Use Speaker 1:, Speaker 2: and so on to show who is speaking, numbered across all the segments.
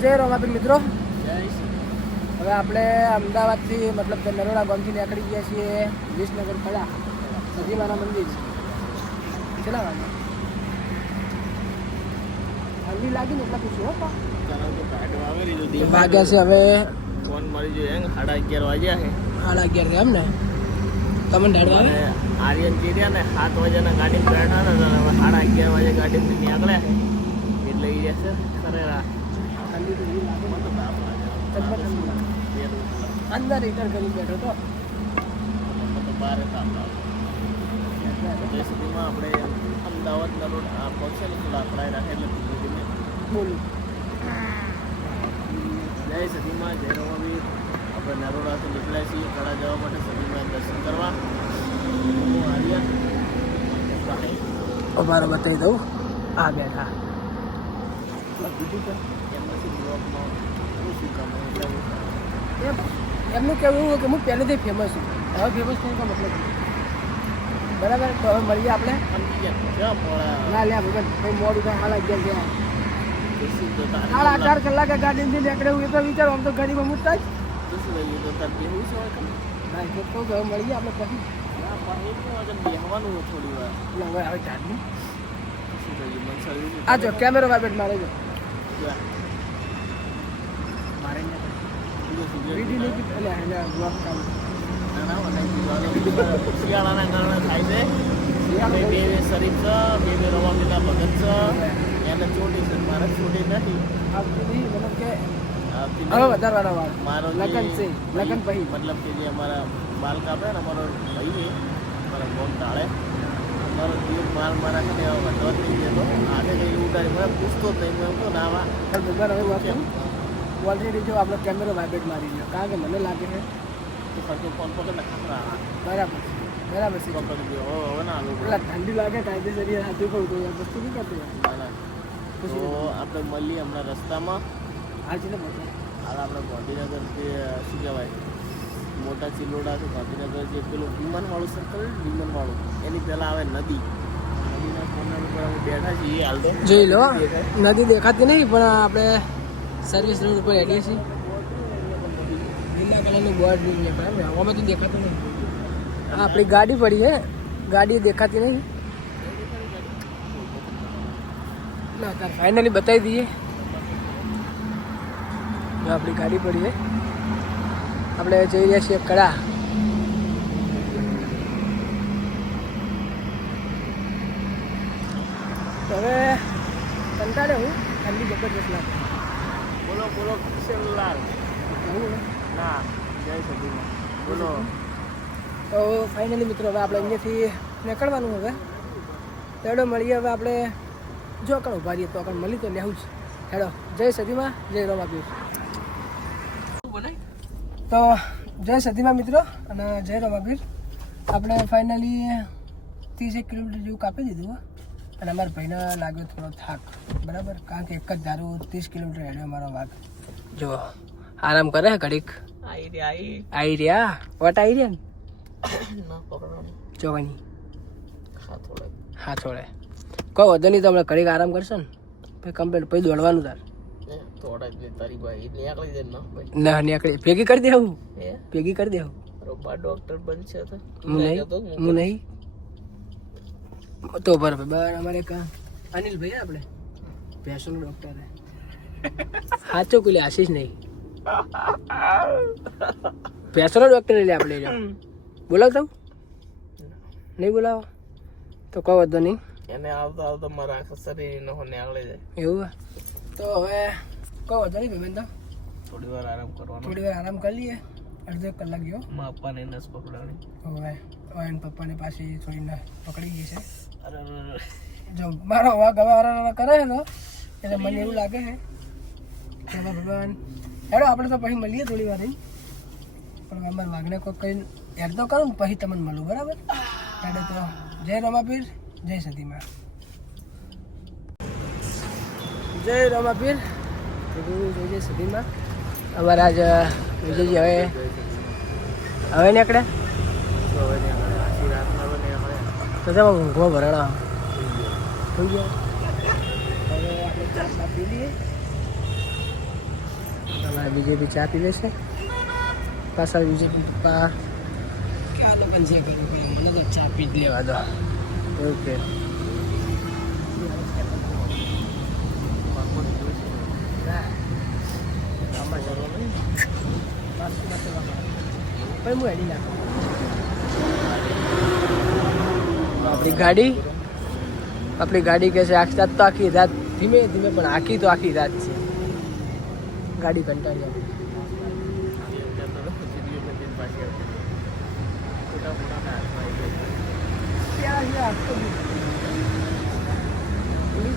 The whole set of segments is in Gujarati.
Speaker 1: જય રોમાબીન મિત્રો. હવે આપણે અમદાવાદથી મતલબ કે નરોડા ગામથી નીકળી ગયા છીએ વિસનગર કળા સતીમાના મંદિર કેટલા વાગે ઠંડી લાગી ને એટલે પૂછ્યું હો. વાગ્યા છે હવે.
Speaker 2: ફોન મળી જોઈએ સાડા અગિયાર વાગ્યા છે.
Speaker 1: સાડા અગિયાર એમ ને? તમને ડાડવા
Speaker 2: આર્યન જીર્યા ને સાત વાગ્યાના ગાડી બેઠા હતા હવે સાડા અગિયાર વાગે ગાડી નીકળ્યા છે. એટલે એ છે સરેરા
Speaker 1: અંદર હીટર કરી બેઠો તો.
Speaker 2: બહાર જે સુધીમાં આપણે અમદાવાદ નરોડ આ પહોંચે ને અકળાઈ રાખે એટલે ધીમે ધીમે
Speaker 1: બોલું.
Speaker 2: જય સદીમાં જય રમાવીર આપણે નરોડાથી નીકળ્યા છીએ કડા જવા માટે સદીમાં દર્શન કરવા હું આવ્યા
Speaker 1: અમારે બતાવી દઉં. આ બેઠા. બીજું એમનું કહેવું એવું કે હું પહેલેથી ફેમસ છું. હવે ફેમસ થઈને કોઈ મતલબ બરાબર? તો હવે મળીએ આપણે? ના લ્યા ભગત કંઈ મોડું થાય હાલ અગિયાર ગયા
Speaker 2: હાલ
Speaker 1: સાડા અઢાર કલાકે ગાડીથી નીકળે હું એ તો વિચારો આમ તો ગાડીમાં મૂકતા જ
Speaker 2: તો
Speaker 1: હવે મળીએ આપણે પછી.
Speaker 2: બેહવાનું થોડી વાર.
Speaker 1: હવે હવે ચાલનું આ જો કેમેરો વાપેટ મારે જો મારે વીડિયો નહીં કીધું એટલે એટલે બ્લોગ ચાલુ
Speaker 2: શિયાળાના કારણે થાય છે બે બે શરીફ છે બે બે રવામીના એને ચોટી છે મારે ચોટી નથી
Speaker 1: મતલબ કે
Speaker 2: મારો
Speaker 1: લગન છે લગન ભાઈ
Speaker 2: મતલબ કે જે અમારા બાલ કાપે ને અમારો ભાઈ છે મારા ગોમ ટાળે અમારો જીવ માલ મારા છે ને વધવા થઈ ગયો આજે કઈ ઉડાડી મને પૂછતો જ નહીં મેં તો ના વા
Speaker 1: કરું જો આપણો કેમેરો વાઇબ્રેટ મારી ગયો કારણ કે મને લાગે છે
Speaker 2: તો ખર્ચો ફોન ખતરા
Speaker 1: બરાબર છે બરાબર છે. પેલા ઠંડી લાગે કાયદેસર હાથું કહું તો વસ્તુ નહીં કરતું.
Speaker 2: તો આપણે મળીએ હમણાં રસ્તામાં.
Speaker 1: હા છે ને
Speaker 2: હાલ આપણે ગાંધીનગર જે શું કહેવાય મોટા ચિલોડા છે ગાંધીનગર જે પેલું વિમાનવાળું સર્કલ વિમાનવાળું એની પહેલાં આવે નદી. નદીના કોર્નર ઉપર અમે બેઠા છીએ હાલ
Speaker 1: જોઈ લો નદી દેખાતી નહીં પણ આપણે સર્વિસ રોડ ઉપર હેડીએ છીએ લીલા કલરનું બોર્ડ નહીં પણ અમે તો દેખાતું નહીં. હા આપણી ગાડી પડી છે. ગાડી દેખાતી નહીં. ના તાર ફાઇનલી બતાવી દઈએ. આપણી ગાડી પડી છે. આપણે જઈ રહ્યા છીએ કડા. હવે કંટાળે હું. ઠંડી જબરજસ્ત લાગે.
Speaker 2: બોલો બોલો કિશનલાલ
Speaker 1: ને?
Speaker 2: જય સદીમાં બોલો.
Speaker 1: તો ફાઇનલી મિત્રો હવે આપણે અહીંયાથી નીકળવાનું હવે. હેડો મળીએ હવે આપણે જો કણ ઊભા રહીએ તો કણ મળી તો લેવું જ. હેડો જય સદીમાં જય રોમાપીર તો જય સદીમાં મિત્રો અને જય રમાભીર આપણે ફાઇનલી ત્રીસેક કિલોમીટર જેવું કાપી દીધું હો. અને અમારા ભાઈને લાગ્યો થોડો થાક. બરાબર? કારણ કે એક જ ધારું ત્રીસ કિલોમીટર હેડ્યો અમારો વાઘ. જો આરામ કરે ઘડીક?
Speaker 2: આઈ રહ્યા આઈ.
Speaker 1: રહ્યા? વટ આઈ રહ્યા? ને
Speaker 2: પકડવાનું
Speaker 1: જોવાની
Speaker 2: હા
Speaker 1: હા છોડે કોઈ વધુ નહીં તો હમણાં ઘડીક આરામ કરશો ને. પછી કમ્પ્લેટ પછી દોડવાનું તાર.
Speaker 2: જ ના
Speaker 1: નીકળી. ભેગી કરી દેવું ભેગી કરી દેવું
Speaker 2: ડોક્ટર બનશે તો.
Speaker 1: હું નહીં. હું નહીં. તો બરાબર બરાબર અમારે કા અનિલ ભાઈ આપણે. ભેંસોનો ડૉક્ટર સાચો કુલે આશીષ નહીં. ભેંસોનો ડૉક્ટર લે આપણે બોલાવ બોલાવતા નહીં બોલાવો? તો કોઈ વધુ નહીં.
Speaker 2: એને આવતા આવતા મારા આખા શરીર નો નીકળી જાય.
Speaker 1: એવું? તો હવે કહો વધુ નહીં ભાઈ તો.
Speaker 2: થોડી વાર આરામ કરવાનો.
Speaker 1: થોડી વાર આરામ કરી લઈએ. અડધો કલાક ગયો
Speaker 2: મા પપ્પાને નસ પકડાણી
Speaker 1: હવે હવે પપ્પાને પાછી થોડી ના પકડી ગઈ છે. જો મારો વાઘ હવે કરે છે એટલે મને એવું લાગે છે. કે ભગવાન. હેડો, આપણે તો પછી મળીએ થોડી વાર. પણ અમારા વાઘને કોઈ કઈ યાદ તો કરું પછી તમને મળું, બરાબર? હેડો તો, જય રમાપીર, જય સતીમાં જય રમાપીર. જય જય સતીમાં અમારા આજ વિજયજી, હવે હવે નીકળે.
Speaker 2: આખી રાત ના હવે નીકળે.
Speaker 1: તો તેમાં ભરાડા થઈ ગયા. હવે આપણે ચા બા પી લઈએ. તમારા બીજેપી ચા પી છે પાછા બીજેપી પપ્પા ખ્યાલ પણ છે કે મને તો ચા પી જ લેવા દો. ઓકે. આપણી ગાડી આપણી ગાડી કે છે આખી રાત તો આખી રાત ધીમે ધીમે પણ આખી તો આખી રાત છે ગાડી કંટાળી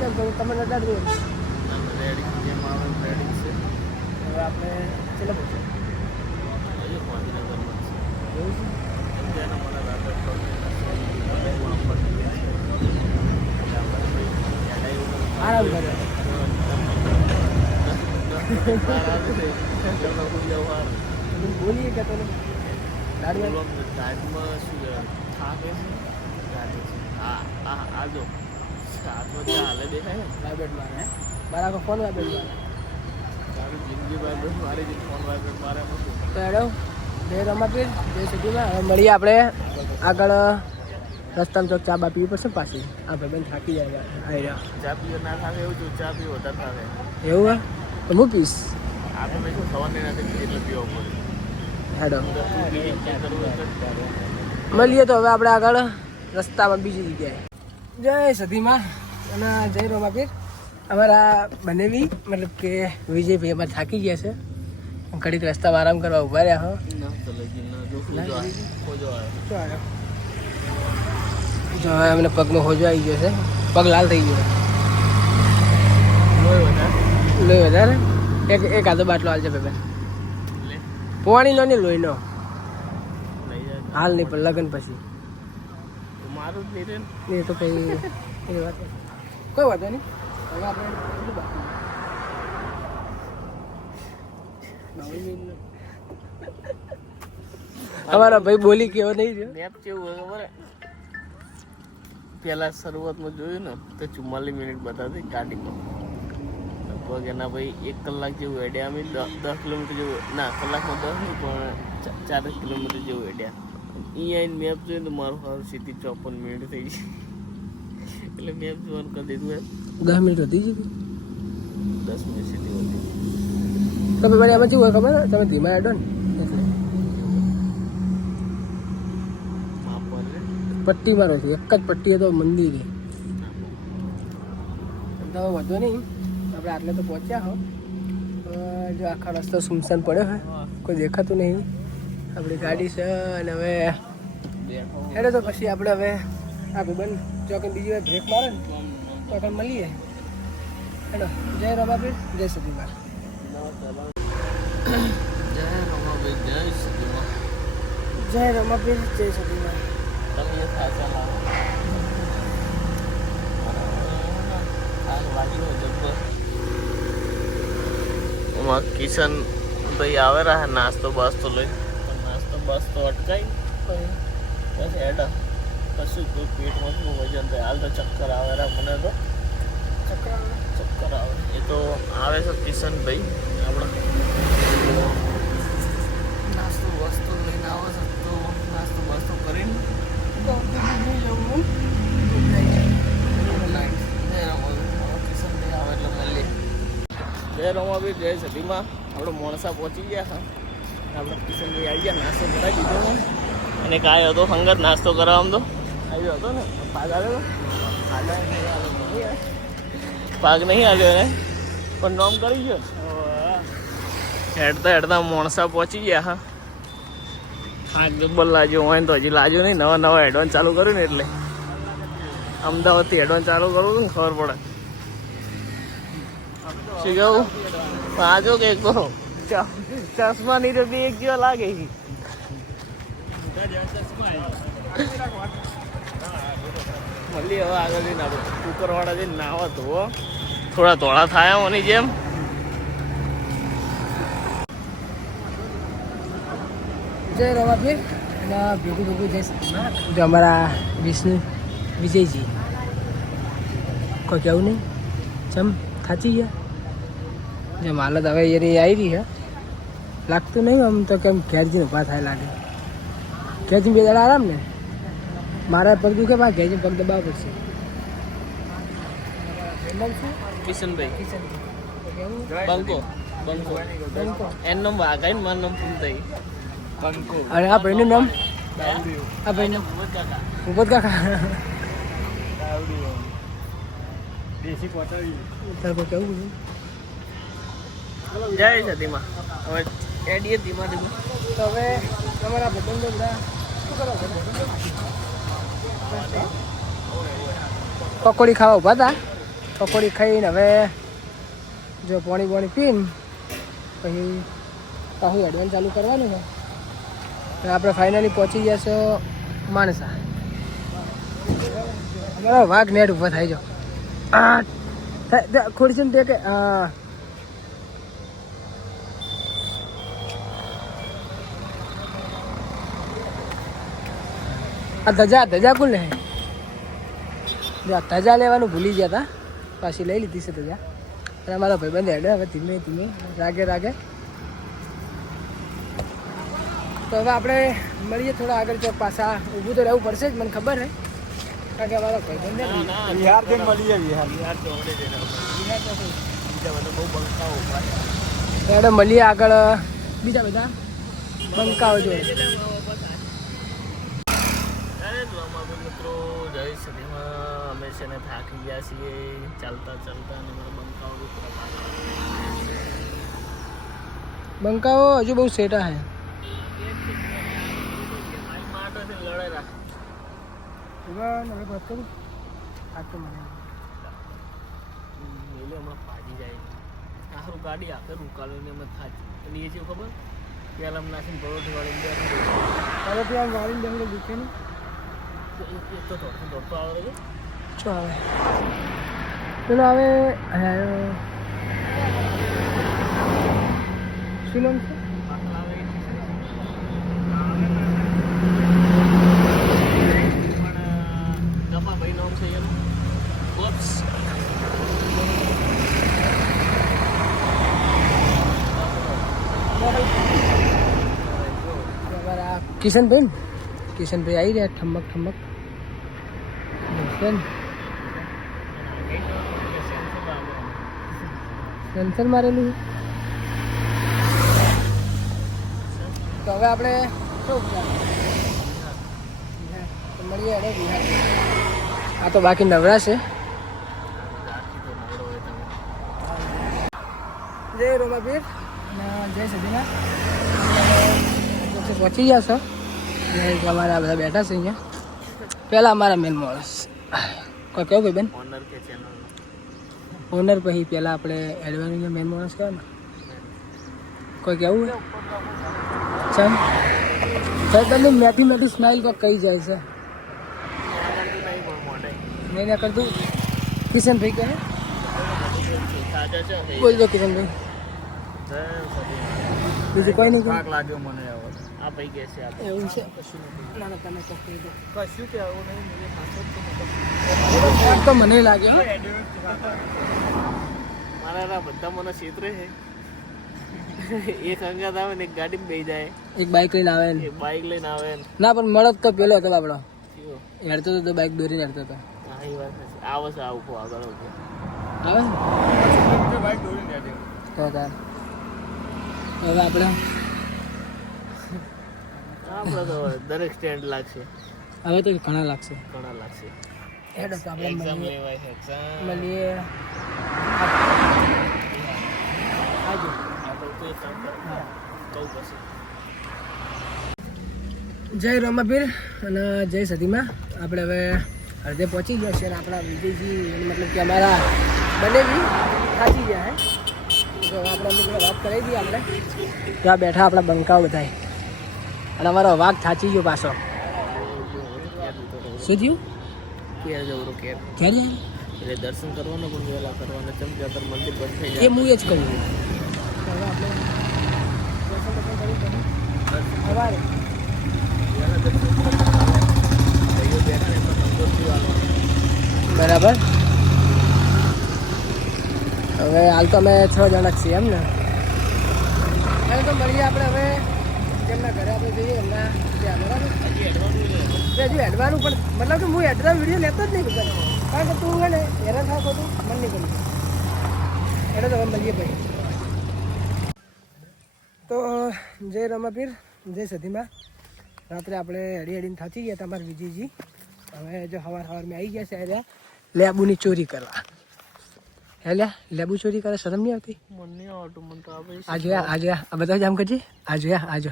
Speaker 1: આપણી તમે નડાડ દો હવે આપણે ચલો પૂછો એવું છે બોલીએ કે તને દાડિયા વાઇબ્રેટ મારે હે? મારા આખો ફોન વાઇબ્રેટ મારે તો હેડો જય રમાપીર હવે મળીએ આપણે આગળ રસ્તામાં ચોક ચા બા પીવી પડશે પાછી આ ભાઈબંધ થાકી જાય આવી
Speaker 2: ચા પીવો ના થાકે એવું છું ચા પીવો વધારે થાવે
Speaker 1: એવું હે તો હું પીશ
Speaker 2: આપણે શું થવાની નથી એટલે પીવો પડે
Speaker 1: હેડો.
Speaker 2: ચેક કરવું હોય તો
Speaker 1: મળીએ તો હવે આપણે આગળ રસ્તામાં બીજી જગ્યાએ. જય સદીમાં અને જય રોમાપીર. અમારા બનેવી મતલબ કે વિજયભાઈ અમારે થાકી ગયા છે. ઘડીક રસ્તામાં આરામ કરવા ઊભા રહ્યા, હો.
Speaker 2: જો
Speaker 1: હવે અમને પગમાં હોજો આવી ગયો છે. પગ લાલ થઈ ગયો
Speaker 2: લોહી વધારે
Speaker 1: એક એક આધો બાટલો હાલશે ભાઈ
Speaker 2: લે.
Speaker 1: પોવાણીનો ને લોહીનો.
Speaker 2: લઈ જાય
Speaker 1: હાલ નહીં પણ લગ્ન પછી.
Speaker 2: મારું
Speaker 1: એ તો કઈ એ વાત કોઈ વાંધો નહીં. હવે આપણે. અમારા ભાઈ બોલી કેવો નહીં રહ્યો.
Speaker 2: મેપ કેવું હોય ખબર? પહેલા શરૂઆતમાં જોયું ને તો ચુમ્માલીસ મિનિટ બતાવતી ગાડીમાં. લગભગ એના ભાઈ એક કલાક જેવું હેડ્યા અમે દસ કિલોમીટર જેવું ના કલાકમાં દસ નહીં પણ ચા- કિલોમીટર જેવું હેડ્યા. અહીંયા આવીને મેપ જોયું તો મારું હાલ સીધી ચોપન મિનિટ થઈ ગઈ. એટલે મેપ જોવાનું કરી દીધું એમ.
Speaker 1: દસ મિનિટ વધી જતી
Speaker 2: દસ મિનિટ સીધી વધી
Speaker 1: તો ભાઈ એમાં કેવું હોય ખબર? તમે ધીમા હેડો ને. એટલે. પટ્ટી મારો છે. એક જ પટ્ટી હતો મંદિર. તો વધુ નહીં. આપણે આટલે તો પહોંચ્યા હો અ, જો આખા રસ્તો સુમસાન પડ્યો હોય કોઈ દેખાતું નહીં આપણી ગાડી છે અને હવે
Speaker 2: બેઠો
Speaker 1: એટલે તો પછી આપણે હવે આ ભાઈબંધ ચોકે બીજી વાર બ્રેક મારે ને તો આપણે મળીએ હેડો જય રમાપીર જય સતીમાં
Speaker 2: જય રમાભાઈ જય સતીમાં
Speaker 1: જય રમાપીર જય સતીમાં
Speaker 2: તમે સાચા લાવો આગ લાગ્યો જબ્બર એમાં કિશન ભાઈ આવે રહે નાસ્તો બાસ્તો લઈ નાસ્તો બાસ્તો અટકાઈ બસ હેડા. કશું કોઈ પેટમાં શું વજન થાય. હાલ તો ચક્કર આવે રા મને તો. ચક્કર આવે. એ તો આવે છે કિશનભાઈ આપણે. નાસ્તો બાસ્તો લઈને આવે છે તો નાસ્તો બાસ્તો કરીને. જય બી જય સતીમાં. આપણે મોણસા પહોંચી ગયા હા આપણે કિશનભાઈ આવી ગયા નાસ્તો કરાવી દીધો અને કાંઈ હતો સંગત નાસ્તો કરાવવામાં તો? આવ્યો હતો ને પાક આવ્યો. પાક નહીં આવ્યો ને? પણ નોમ કરી ગયો. હેડતા હેડતા મોણસા પહોંચી ગયા હા. હા જબ્બર લાગ્યો હોય ને તો હજી લાગ્યો નહીં. નવા નવા એડવાન્સ ચાલુ કર્યું ને એટલે. અમદાવાદથી એડવાન્સ ચાલુ કરવું ને ખબર પડે. શું કહું પાછો કે એક તો ચશ્મા ની તો બે એક જેવા લાગે છે. મળી હવે આગળ જઈને આપણે કુકરવાળા જઈને નાવા ધોવો. થોડા ધોળા થયા ઓની જેમ.
Speaker 1: જય રવાભાઈ અને ભેગું ભેગું જય અમારા વિષ્ણુ વિજયજી. કોઈ કેવું નહીં? ચમ થાચી ગયા? જે હાલત હવે એની આવી રહી છે લાગતું નહીં આમ તો કેમ ઘેરજીને ઊભા થાય લાગે. ઘેરજી બે દાડા આરામ ને. મારા પગ દુખે મારા ઘેરજી પગ દબાવ પડશે.
Speaker 2: કિશનભાઈ. બંકો બંકો. એનું નામ વાઘાઈ મારું નામ ફૂલતાઈ. બંકો.
Speaker 1: અને આ ભાઈનું નામ? આ ભાઈનું? ઉપત કાકા.
Speaker 2: દેશી કોટરી
Speaker 1: તાર પર કેવું છે
Speaker 2: જય સતીમાં હવે એડીએ ધીમા ધીમા.
Speaker 1: તો હવે તમારા ભગવાન બધા શું કરો પકોડી ખાવા ઊભા હતા. પકોડી ખાઈને હવે જો પાણી પાણી પીને પછી પાછું એડવાન્સ ચાલુ કરવાનું છે. આપણે ફાઇનલી પહોંચી ગયા છો માણસા. અમારો વાઘ નેટ ઊભા થાય જો. ખુરશીને ટેકે આ ધજા ધજા કુલ જો ધજા લેવાનું ભૂલી ગયા હતા પાછી લઈ લીધી છે ધજા. અને અમારા ભાઈબંધ હેડે હવે ધીમે ધીમે રાગે રાગે. તો હવે આપણે મળીએ થોડા આગળ ચોક પાછા. ઊભું તો રહેવું પડશે જ મને ખબર છે કારણ કે અમારા ભાઈબંધ
Speaker 2: ના ના
Speaker 3: બિહારથી મળીએ બિહાર.
Speaker 1: મળીએ આગળ. બીજા બધા બંકાઓ જોડે
Speaker 2: અરે દ્વામાબેન મિત્રો જય સદીમાં અમે છે ને થાકી ગયા છીએ ચાલતા ચાલતા અને મારા બંકાઓ બી પૂરા પાછા
Speaker 1: બંકાઓ હજુ બહુ સેટા છે
Speaker 2: મારી માટેથી લડાઈ રાખે
Speaker 1: હવે વાત કરું આ તો મને
Speaker 2: મેલે હમણાં પાડી જાય આખરું ગાડી આખે રૂકાલો ને એમ થાય અને એ જેવું ખબર પેલા નાખીને પરોઠી વાળી બેઠી
Speaker 1: હવે ત્યાં વાળીને જંગલ દુખે નહીં
Speaker 2: દોડતો આવે
Speaker 1: આવે અ, શું નામ છે? કિશનભાઈ કિશનભાઈ આવી રહ્યા ઠમક ઠમક. બેન સેન્સર મારેલું તો હવે આપણે શું મળીએ અરે આ તો બાકી નવરા છે. જય રોમાબીર જય સદીના પહોંચી ગયા છો અમારા બધા બેઠા છે અહીંયા. પહેલાં અમારા મેન માણસ કોઈ કેવું ભાઈ બેન?
Speaker 2: ઓનર કે ચેનલ
Speaker 1: ઓનર પછી પહેલાં આપણે એડવાન્સ મેન માણસ કહેવાય ને? કોઈ કેવું ચમ. સાહેબ તમને મેથી મેથી સ્માઇલ કોઈ કહી જાય છે.
Speaker 2: નહીં
Speaker 1: ના કરતું કિશનભાઈ કહે. બોલ દો કિશનભાઈ બીજું કોઈ નહીં?
Speaker 3: લાગ્યો મને
Speaker 2: આ ભાઈ કે છે આ
Speaker 1: એવું છે. ના ના તમે તો કહી દો.
Speaker 3: કશું કહેવું નહીં મને સાચો તો
Speaker 1: શાક તો મને લાગે
Speaker 2: મારા બધા મને ક્ષેત્રે છે. એક અંગાત આવે ને એક ગાડી બેસી જાય.
Speaker 1: એક બાઇક લઈને આવે ને
Speaker 2: એક બાઇક લઈને આવે ને
Speaker 1: ના પણ મળત તો પેલો હતો આપણો હેડતો તો બાઇક દોરીને હેડતો હતો.
Speaker 2: એ વાત છે આવે છે આ ઊભો આગળ ઊભો.
Speaker 1: આવે ને?
Speaker 3: બાઈક હેડે.
Speaker 1: તો તાર. હવે આપણે
Speaker 2: આપણે તો દરેક સ્ટેન્ડ લાગશે.
Speaker 1: હવે તો ઘણા લાગશે.
Speaker 2: ઘણા લાગશે.
Speaker 1: હેડો તો આપણે
Speaker 2: એક્ઝામ લેવાય છે એક્ઝામ
Speaker 1: મળીએ. આવજો
Speaker 2: આપણે તો કામ કર કહું પછી.
Speaker 1: જય રમાપીર અને જય સદીમાં આપણે હવે અડધે પહોંચી ગયા છે અને આપણા વિજયજી મતલબ કે અમારા બને બી થાચી ગયા હે. તો આપણે અમુક વાત કરી દઈએ આપણે. ત્યાં બેઠા આપણા બંકાઓ બધા અને અમારો વાઘ થાચી ગયો પાછો. શું થયું?
Speaker 2: કેર જવરો કેર
Speaker 1: ક્યાં જાય
Speaker 2: એટલે દર્શન કરવાનું પણ વેલા કરવાના કેમ કે મંદિર બંધ થઈ
Speaker 1: એ
Speaker 2: જાય.
Speaker 1: હું જ કહું. બરાબર. હવે હાલ તો અમે છ જણા છીએ એમ ને? તો મળીએ આપણે હવે. તેમના ઘરે આપણે જઈએ એમના
Speaker 2: હજી
Speaker 1: હેડવાનું પણ મતલબ કે હું હેડવા વીડિયો લેતો જ નહીં બધા કારણ કે તું હે ને હેરાન થાય ખોટું મન નહીં ગમતું એટલે તો અમે મળીએ ભાઈ તો જય રમાપીર જય સધીમાં. રાત્રે આપણે હેડી હેડીને થાચી ગયા તમારા વિજયજી. હવે જો સવાર મેં આવી ગયા છે અહીંયા લેબુની ચોરી કરવા. હે લ્યા લેબુ ચોરી કરે શરમ નહીં આવતી?
Speaker 2: મને નહીં આવડતું મને તો આજે
Speaker 1: આ આ બધા જામ કરજે? આ જોયા આ જો.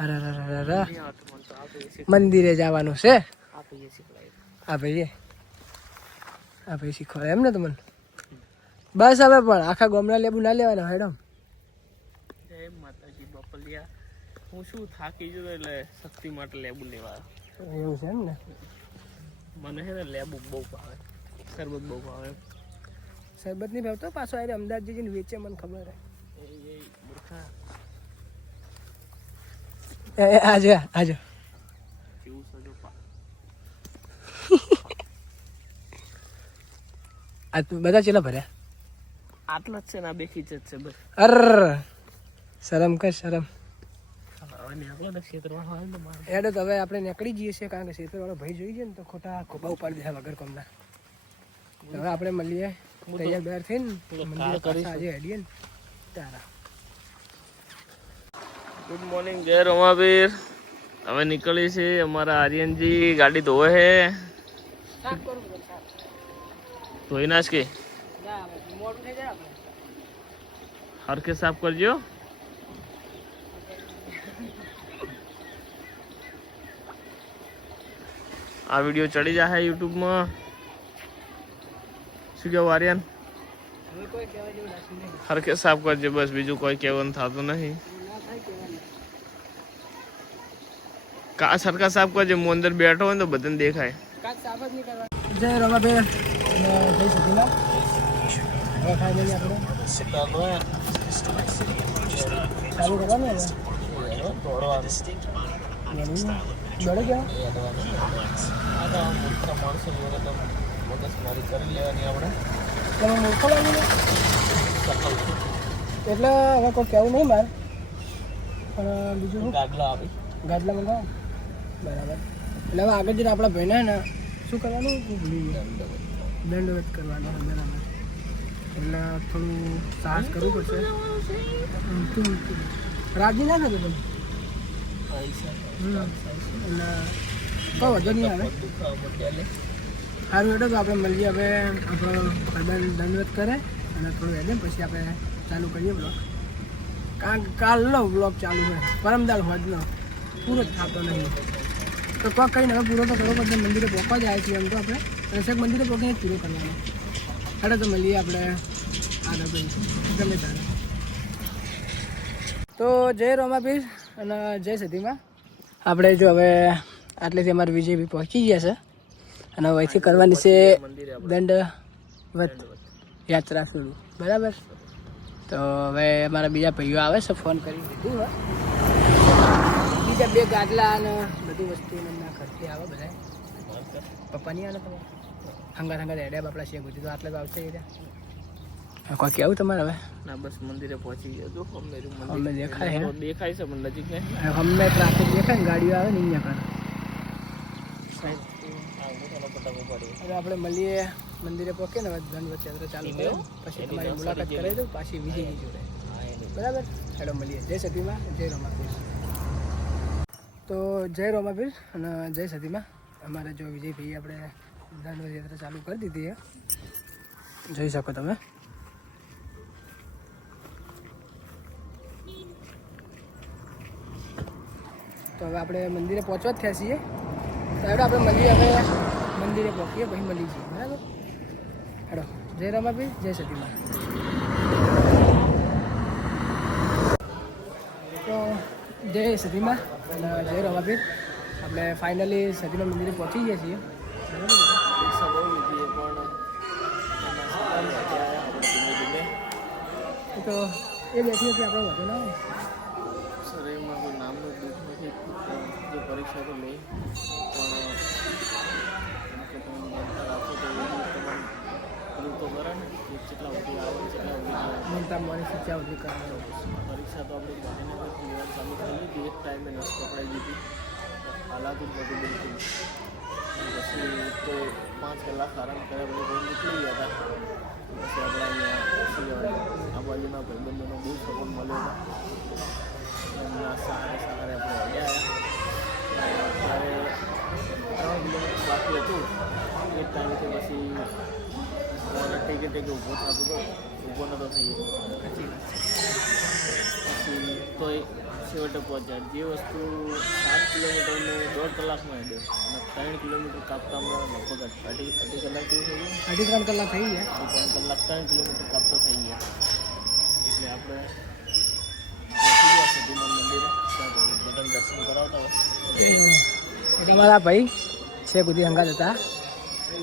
Speaker 1: અરે અરે અરે અરે
Speaker 2: નહીં આવડતું મને તો આપણે
Speaker 1: મંદિરે જવાનું છે
Speaker 2: આપણે શીખવાય
Speaker 1: આ ભાઈએ આ ભાઈ શીખવાડે એમ ને તમને બસ હવે પણ આખા ગામના લેબુ ના લેવાના મેડમ
Speaker 2: જય માતાજી બાપલિયા હું શું થાકી જતો એટલે શક્તિ માટે લેબુ લેવા
Speaker 1: એવું છે એમ ને
Speaker 2: મને છે ને લેબુ બહુ ભાવે શરબત બહુ ભાવે
Speaker 1: શરબત નહીં ભાવતો પાછો આરે અમદાવાદ જઈને વેચે મને ખબર હે
Speaker 2: એ એ મૂર્ખા
Speaker 1: એ આજે આ જો આ બધા ચેલા ભર્યા?
Speaker 2: આટલા જ છે ને આ બે ખીચ જ છે બસ.
Speaker 1: અર શરમ કર શરમ. એડો તો હવે આપણે નીકળી જઈએ છીએ કારણ કે શેતરવાળો ભાઈ જોઈ છે ને તો ખોટા ખોબા ઉપાડી દીધા વગર કોમના. હવે આપણે મળીએ. તૈયાર બેર થઈને મંદિર પાછા આજે હેડીએ ને તારા.
Speaker 2: ગુડ મોર્નિંગ જય રોમાબીર હવે નીકળી છે અમારા આર્યનજી ગાડી ધોવે છે.
Speaker 1: સાફ કરું બધું સાફ
Speaker 2: ધોઈ નાખ કે?
Speaker 1: ના હવે મોડું થઈ જાય આપણે
Speaker 2: હરખે સાફ કરજો. આ વીડિયો ચડી જશે યુટ્યુબમાં. શું કેવું આર્યન?
Speaker 1: હવે કોઈ કહેવા જેવું રાખ્યું નહીં.
Speaker 2: હરખે સાફ કરજો બસ બીજું કોઈ કહેવાનું થતું નહીં
Speaker 1: ના થાય કહેવાનું
Speaker 2: કા સરખા સાફ કરજો હું અંદર બેઠો હોય તો બધાને દેખાય.
Speaker 1: જય રમાબેન. જય કેવા એટલે હવે કોઈ કહેવું નહીં મારે. પણ બીજું શું? ગાદલા મંગાવો. બરાબર. એટલે હવે આગળ જઈને આપણા ભાઈને ને શું કરવાનું? ભૂલી ગયા દંડવત કરવાનો બરાબર. એટલે થોડું સાહસ કરવું પડશે. રાજી ના થતો તમે? એટલે કોઈ વધુ નહીં આવે. સારું, એટલે તો આપણે મળીએ હવે, આપણો ભાઈબંધ દંડવત કરે અને થોડું હેડે પછી આપણે ચાલુ કરીએ બ્લોગ કારણ કાલનો બ્લોગ ચાલુ હોય પરમદાલ હોજનો. પૂરો જ થતો નહીં. તો કોક કઈ હવે પૂરો તો કરવો પડશે. મંદિરે પહોંચવા જાય છે એમ તો આપણે. છેક મંદિરે પહોંચીને જ પૂરો કરવાનો. હેડો તો મળીએ આપણે. આગળ ભાઈ. ગમે તારે તો જય રોમાપીર અને જય સતીમાં. આપણે જો હવે આટલેથી અમારે વિજય બી પહોંચી ગયા છે. અને અહીંથી કરવાની છે દંડવત યાત્રા શરૂ. બરાબર? તો હવે અમારા બીજા ભાઈઓ આવે છે, ફોન કરી દીધું હવે બીજા બે ગાદલા અને બધી વસ્તુ એમના ઘરથી આવે બધા પપ્પાની આવે તમારે? હંગાર હંગાર હેડ્યા બાપડા છે બધું તો આટલે તો આવશે એ રહ્યા. કોઈ કેવું તમારે હવે?
Speaker 2: ના બસ મંદિરે પહોંચી ગયો તો અમેરું
Speaker 1: અમે દેખાય હે?
Speaker 2: દેખાય છે પણ નજીક નહીં.
Speaker 1: હમને ટ્રાફિક દેખાય ને ગાડીઓ આવે ને અહીંયા પર
Speaker 2: પટાકો પાડી
Speaker 1: હવે આપણે મળીએ મંદિરે પહોંચીએ ને હવે ધનવત યાત્રા ચાલુ કરે પછી તમારી મુલાકાત કરાવી દઉં પાછી વિજયની જોડે. બરાબર? હેડો મળીએ. જય સતીમાં જય રમાપીર તો જય રમાપીર અને જય સતીમાં. અમારે જો વિજયભાઈ આપણે દંડવત યાત્રા ચાલુ કરી દીધી છે. જોઈ શકો તમે. તો હવે આપણે મંદિરે પહોંચવા જ થયા છીએ. તો હેડો, આપણે મંદિર હવે મંદિરે પહોંચીએ, પછી મળી જઈએ બરાબર? હેડો, જય રમાપીર જય સતીમાં. તો જય સતીમાં અને જય રવાભીર આપણે ફાઇનલી સતીમાં મંદિરે પહોંચી ગયા છીએ. તો એ બેઠી હતી આપણે વધુ ના હોય.
Speaker 2: શરીરમાં કોઈ નામનું દુઃખ જે પરીક્ષા તો લઈ કે કેટલા સુધી આવે ને કેટલા સુધી ના આવે.
Speaker 1: મનતા મોની શિક્ષા ઉધી કરવાનું
Speaker 2: પરીક્ષા તો આપણે ગાંધીનગરથી લેવાની ચાલુ થઈ હતી એક ટાઈમે નસ પકડાઈ દીધી હાલાતું જ નહોતું બિલકુલ પછી તો પાંચ કલાક આરામ કર્યા પછી ઘરે નીકળી ગયા હતા પછી આપણે અહીંયા શું કહેવાય આ બાજુના ભાઈબંધોનો બહુ સપોર્ટ મળ્યો હતો એમના સહારે સહારે આપણે આવ્યા ત્યારે ત્રણ કિલોમીટર બાકી હતું એ ટાઈમેથી પછી ટેકે ટેકે ઊભો થતો હતો ઊભો નહોતો થઈ પછી તોય છેવટે પહોંચ્યા જે વસ્તુ સાત કિલોમીટરને દોઢ કલાકમાં હેડ્યો અને ત્રણ કિલોમીટર કાપતામાં લગભગ અઢી અઢી કલાક જેવું થઈ ગયું
Speaker 1: અઢી ત્રણ કલાક થઈ ગયા
Speaker 2: અઢી ત્રણ કલાક ત્રણ કિલોમીટર કાપતો થઈ ગયા એટલે આપણે પહોંચી ગયા સતીમાન મંદિરે ત્યાં જઈ બધાને દર્શન કરાવતા હોય
Speaker 1: એ તમારા ભાઈ, છે ગુદી હંગાત હતા.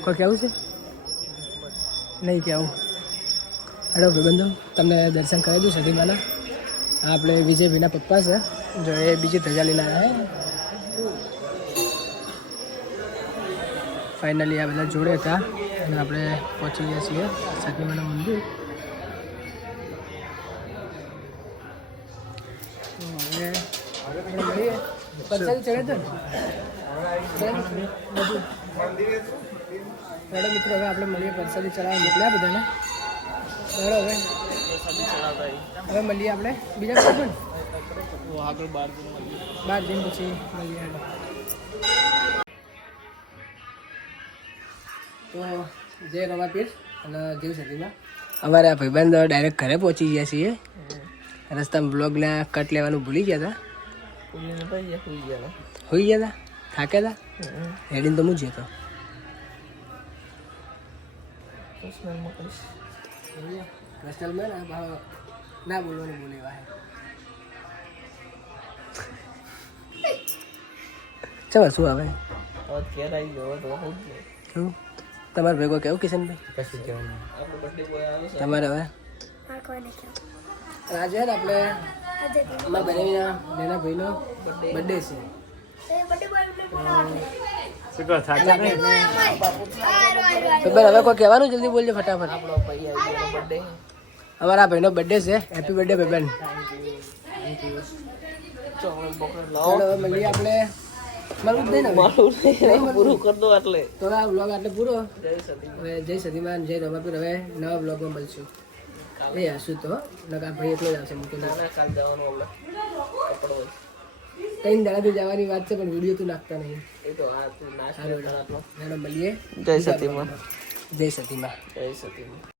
Speaker 1: કોઈ કેવું છે? નહીં કેવું હેડો ભાઈબંધો તમને દર્શન કરાવી દઉં સતીમાના આ આપણે વિજયભાઈના પપ્પા છે. જો એ બીજી ધજા લઈને આવ્યા ફાઇનલી આ બધા જોડે હતા અને આપણે પહોંચી ગયા છીએ સતીમાના મંદિર. તો હવે આપણે મળીએ પરસાદી ચડે તો ને? બધું હેડો મિત્રો હવે આપણે મળીએ પરસાદી ચડાવવા મોકલ્યા બધાને? હેડો હવે. હવે મળીએ આપણે બીજા કોઈ પણ?
Speaker 2: આગળ બાર દિન
Speaker 1: બાર દિન પછી મળીએ હેડો તો જય રમાપીર અને જય સતીમાં અમારા ભાઈબંધ ડાયરેક્ટ ઘરે પહોંચી ગયા છીએ. રસ્તામાં બ્લોગના કટ લેવાનું ભૂલી ગયા હતા હોઈ ગયા હતા થાક્યા હતા હેડીને તો હું જ હતો
Speaker 2: પર્સનલમાં કરીશ
Speaker 1: પર્સનલમાં ના ભાવ ના બોલવાનું બોલે વાહે ચાલો શું
Speaker 2: આવી
Speaker 1: તમારે ભેગો કેવું કિશનભાઈ
Speaker 3: કશું કહેવાનું
Speaker 1: તમારે હવે આજે આપણે અમારા બનેવીના નેના ભાઈનો બર્થડે છે તો બેન હવે કોઈ કહેવાનું જલ્દી બોલજો ફટાફટ. અમારા ભાઈનો બર્થડે છે. હેપી બર્થડે મળીએ આપણે. મળવું નહીં
Speaker 2: મારું પૂરું કર દો એટલે
Speaker 1: તો આ બ્લોગ આટલે પૂરો. હવે જય સતીમાન જય રમાપીર. હવે નવા બ્લોગમાં મળશું. એ હશું તો. નકા ભાઈ એટલો જ આવશે મૂકી
Speaker 2: નાના કાલ જવાનું
Speaker 1: ત્રણ દાડાથી જવાની વાત છે પણ વીડિયો તું નાખતા નહીં.
Speaker 2: એ તો આ તું
Speaker 1: મળીએ.
Speaker 2: જય સતીમાં.
Speaker 1: જય સતીમાં.
Speaker 2: જય સતીમાં.